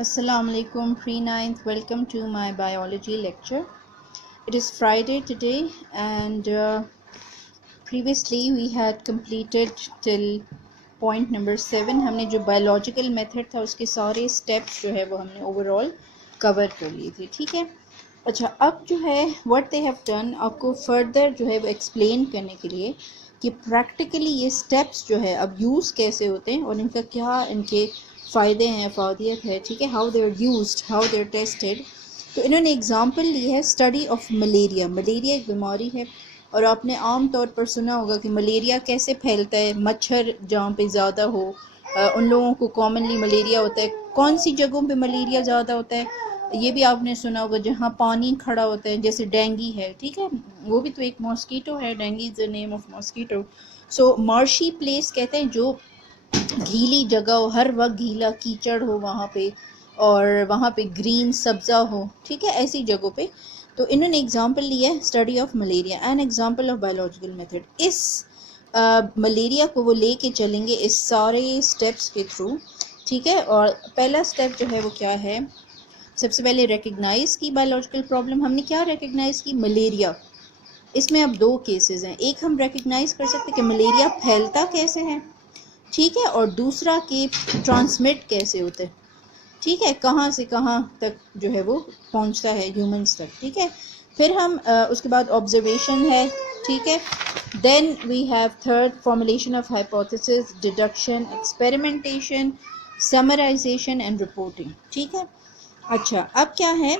Assalamualaikum pre-9th, welcome to my biology lecture. It is Friday today and previously we had completed till point number 7. हमने जो biological method था उसके सारे steps जो है वो हमने overall cover कर लिए थे, ठीक है। अच्छा, अब जो है what they have done आपको further जो है वो explain करने के लिए कि practically ये steps जो है अब use कैसे होते हैं और इनका क्या इनके फ़ायदे हैं, अफादियत है, ठीक है, how they are used, how they are tested. तो इन्होंने एग्जांपल ली है स्टडी ऑफ मलेरिया। मलेरिया एक बीमारी है और आपने आम तौर पर सुना होगा कि मलेरिया कैसे फैलता है। मच्छर जहाँ पे ज़्यादा हो उन लोगों को कॉमनली मलेरिया होता है। कौन सी जगहों पे मलेरिया ज़्यादा होता है ये भी आपने सुना होगा, जहाँ पानी खड़ा होता है, जैसे डेंगू है, ठीक है, वो भी तो एक मॉस्कीटो है, dengue is the name of mosquito. So marshy place कहते हैं जो गीली जगह हो, हर वक्त गीला कीचड़ हो वहाँ पे और वहाँ पे ग्रीन सब्ज़ा हो, ठीक है, ऐसी जगहों पे। तो इन्होंने एग्जांपल लिया है study of malaria an example of biological method. इस मलेरिया को वो लेके चलेंगे इस सारे स्टेप्स के थ्रू, ठीक है। और पहला स्टेप जो है वो क्या है, सबसे पहले रिकग्नाइज की बायोलॉजिकल प्रॉब्लम। हमने क्या रिकग्नाइज की, मलेरिया। इसमें अब दो केसेस हैं, एक हम रिकग्नाइज कर सकते हैं कि मलेरिया फैलता कैसे है, ठीक है, और दूसरा कि ट्रांसमिट कैसे होते हैं, ठीक है, कहाँ से कहाँ तक जो है वो पहुँचता है ह्यूमंस तक, ठीक है। फिर हम उसके बाद ऑब्जर्वेशन है, ठीक है। Then we have third formulation of hypothesis, deduction, experimentation, summarisation and reporting, ठीक है। अच्छा, अब क्या है,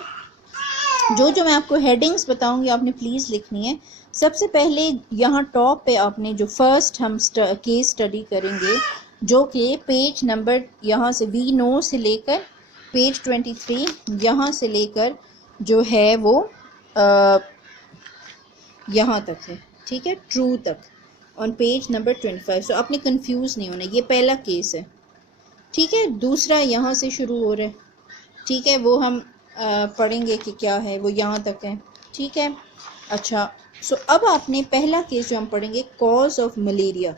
जो मैं आपको हेडिंग्स बताऊंगी आपने प्लीज़ लिखनी है। सबसे पहले यहाँ टॉप पे आपने जो फर्स्ट हम केस स्टडी करेंगे जो कि पेज नंबर यहाँ से वी नो से लेकर पेज 23 यहाँ से लेकर जो है वो यहाँ तक है, ठीक है, ट्रू तक ऑन पेज नंबर 25। सो आपने कंफ्यूज नहीं होना, ये पहला केस है, ठीक है। दूसरा यहाँ से शुरू हो रहा है, ठीक है, वो हम पढ़ेंगे कि क्या है, वो यहाँ तक है, ठीक है। अच्छा, सो अब आपने पहला केस जो हम पढ़ेंगे कॉज ऑफ मलेरिया,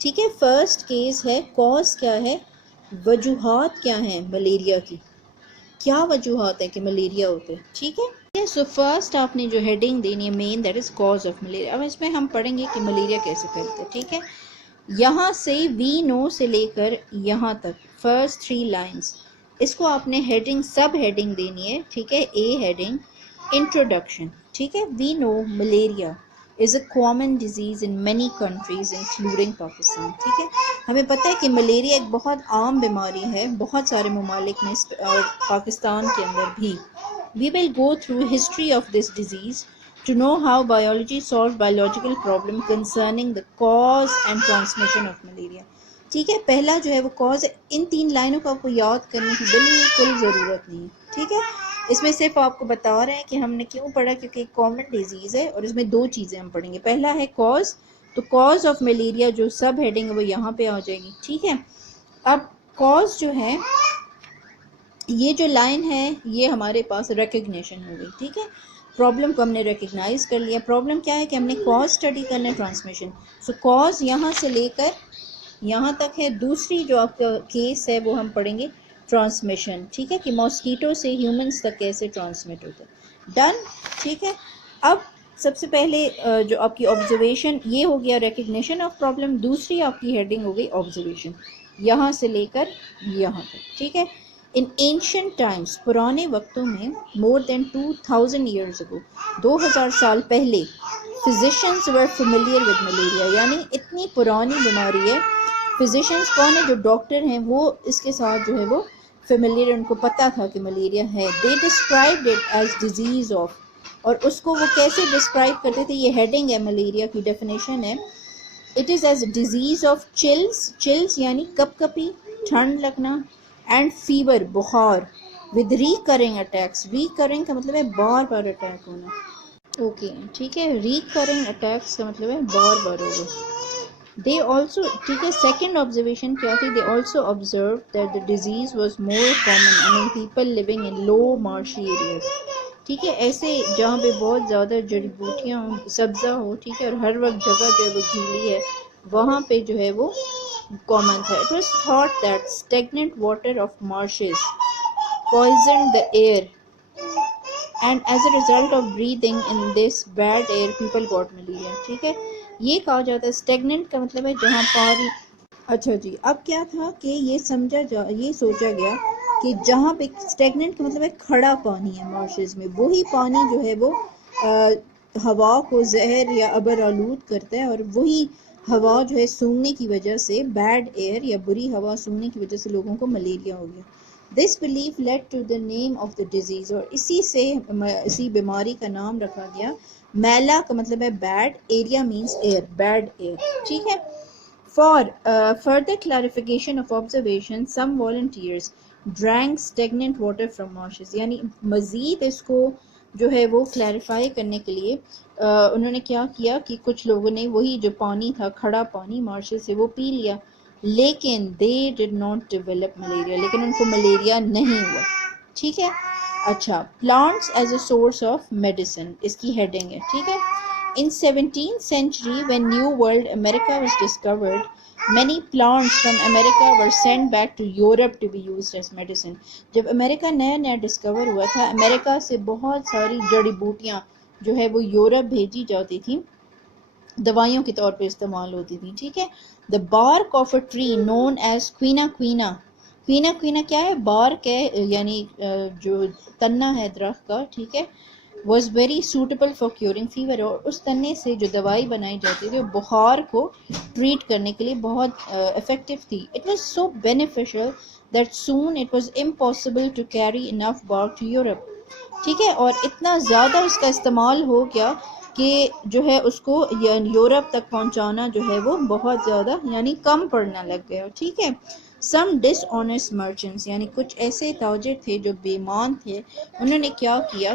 ठीक है। फर्स्ट केस है कॉज क्या है, वजूहात क्या हैं मलेरिया की, क्या वजूहात है कि मलेरिया होते हैं, ठीक है। सो फर्स्ट आपने जो हेडिंग देनी है main, that is cause of malaria. अब इसमें हम पढ़ेंगे कि मलेरिया कैसे फैलता है, ठीक है। यहाँ से वी नो से लेकर यहाँ तक फर्स्ट 3 लाइन्स, इसको आपने हेडिंग सब हेडिंग देनी है, ठीक है। ए हेडिंग इंट्रोडक्शन, ठीक है। We know malaria is a common disease in many countries including Pakistan, ठीक है। हमें पता है कि मलेरिया एक बहुत आम बीमारी है बहुत सारे ममालिक में और पाकिस्तान के अंदर भी। We will go through history of this disease to know how biology solved biological problem concerning the cause and transmission of malaria, ठीक है। पहला जो है वो कॉज है, इन 3 लाइनों को आपको याद करने की बिल्कुल ज़रूरत नहीं है, ठीक है। इसमें सिर्फ आपको बता रहे हैं कि हमने क्यों पढ़ा, क्योंकि कॉमन डिजीज़ है और इसमें 2 चीज़ें हम पढ़ेंगे। पहला है कॉज, तो कॉज ऑफ मलेरिया जो सब हेडिंग है वो यहाँ पे आ जाएगी, ठीक है। अब कॉज जो है, ये जो लाइन है ये हमारे पास रिकग्निशन हो गई, ठीक है। प्रॉब्लम को हमने रिकग्नाइज कर लिया। प्रॉब्लम क्या है कि हमने कॉज स्टडी करना है, ट्रांसमिशन। सो कॉज यहाँ से लेकर यहाँ तक है। दूसरी जो आपका केस है वो हम पढ़ेंगे ट्रांसमिशन, ठीक है, कि मॉस्कीटो से ह्यूमंस तक कैसे ट्रांसमिट होता है। डन, ठीक है। अब सबसे पहले जो आपकी ऑब्जर्वेशन ये हो गया रिकग्निशन ऑफ प्रॉब्लम, दूसरी आपकी हेडिंग हो गई ऑब्जर्वेशन, यहाँ से लेकर यहाँ तक, ठीक है। इन एंशियंट टाइम्स, पुराने वक्तों में, मोर देन 2000 ईयर्स अगो, 2000 साल पहले, physicians were familiar with malaria, यानी इतनी पुरानी बीमारी है। फिजिशियंस कौन है, जो डॉक्टर हैं, वो इसके साथ जो है वो फेमिलियर, उनको पता था कि मलेरिया है। They described it as disease of, और उसको वो कैसे डिस्क्राइब करते थे, ये हेडिंग है, मलेरिया की डेफिनेशन है। It is as disease of chills, chills यानी कपकपी, ठंड लगना, एंड फीवर, बुखार, विद रिकरिंग अटैक्स। रिकरिंग का मतलब है बार बार अटैक होना, ओके, ठीक है। रिकरिंग अटैक्स का मतलब है बार बार होगा। दे ऑल्सो, ठीक है, सेकेंड ऑब्जर्वेशन क्या थी, they also observe that the disease was more common among people living in low marshy areas, ठीक है, ऐसे जहाँ पे बहुत ज़्यादा जड़ी बूटियाँ हो, सब्ज़ा हो, ठीक है, और हर वक्त जगह जो है वो गीली है, वहाँ पे जो है वो कॉमन था। It was thought that stagnant water of marches poisoned the air, and as a result of breathing in this bad air people got malaria. ठीक है, ये कहा जाता है स्टेगनेंट का मतलब है जहाँ पानी। अच्छा जी, अब क्या था कि ये सोचा गया कि जहाँ पे स्टेगनेंट का मतलब है खड़ा पानी है मार्शेस में, वही पानी जो है वो हवा को जहर या अबर आलूद करता है, और वही हवा जो है सूंघने की वजह से, बैड एयर या बुरी हवा सूंघने की वजह से लोगों को मलेरिया हो गया। This belief led to the name of the disease, और इसी बीमारी का नाम रखा गया। मैला का मतलब है bad, area means air, bad air. ठीक है, for further clarification of observation some volunteers drank stagnant water from marches, यानी मजीद इसको जो है वो क्लैरिफाई करने के लिए उन्होंने क्या किया कि कुछ लोगों ने वही जो पानी था, खड़ा पानी मार्शेस से, वो पी लिया, लेकिन they did not develop malaria, लेकिन उनको मलेरिया नहीं हुआ। ठीक है, अच्छा, plants as a source of medicine, इसकी हेडिंग है। ठीक है, in 17th century when New World America was discovered, many plants from America were sent back to Europe to be used as medicine. जब अमेरिका नया नया discover हुआ था, America से बहुत सारी जड़ी बूटियां जो है वो यूरोप भेजी जाती थी, दवाइयों के तौर पे इस्तेमाल होती थी। ठीक है, the bark of a tree known as quina quina, quina quina क्या है, बार्क है, यानी जो तन्ना है दरख्त का, ठीक है, was very suitable for curing fever, और उस तन्ने से जो दवाई बनाई जाती थी वो बुखार को ट्रीट करने के लिए बहुत इफेक्टिव थी। It was so beneficial that soon it was impossible to carry enough bark to Europe. ठीक है, और इतना ज़्यादा उसका इस्तेमाल हो गया कि जो है उसको यूरोप तक पहुंचाना जो है वो बहुत ज़्यादा यानी कम पड़ना लग गया। ठीक है, सम डिसऑनेस्ट मर्चेंट्स, यानी कुछ ऐसे ताजिर थे जो बेईमान थे, उन्होंने क्या किया,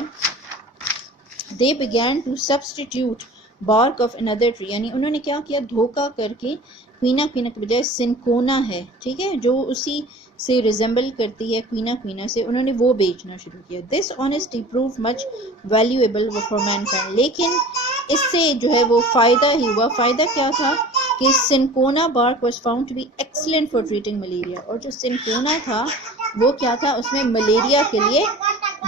they began to substitute bark of another tree, यानी उन्होंने क्या किया, धोखा करके क्वीना क्वीना के बजाय सिनकोना है, ठीक है, जो उसी से रिजेंबल करती है क्वीना क्वीना से, उन्होंने वो बेचना शुरू किया। This honesty prove much valuable for Mankind, लेकिन इससे जो है वो फ़ायदा ही हुआ। फ़ायदा क्या था कि cinchona bark was found to be excellent for treating malaria, और जो सिनकोना था वो क्या था, उसमें मलेरिया के लिए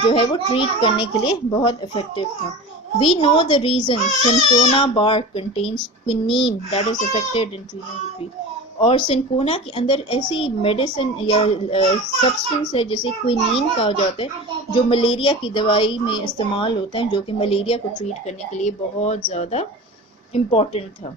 जो है वो ट्रीट करने के लिए बहुत इफेक्टिव था। We know the reason Cinchona bark contains quinine that is affected in treating the tree. और सिनकोना के अंदर ऐसी मेडिसिन या सब्सटेंस है जिसे क्विनीन कहा जाता है, जो मलेरिया की दवाई में इस्तेमाल होता है, जो कि मलेरिया को ट्रीट करने के लिए बहुत ज़्यादा इम्पॉर्टेंट था।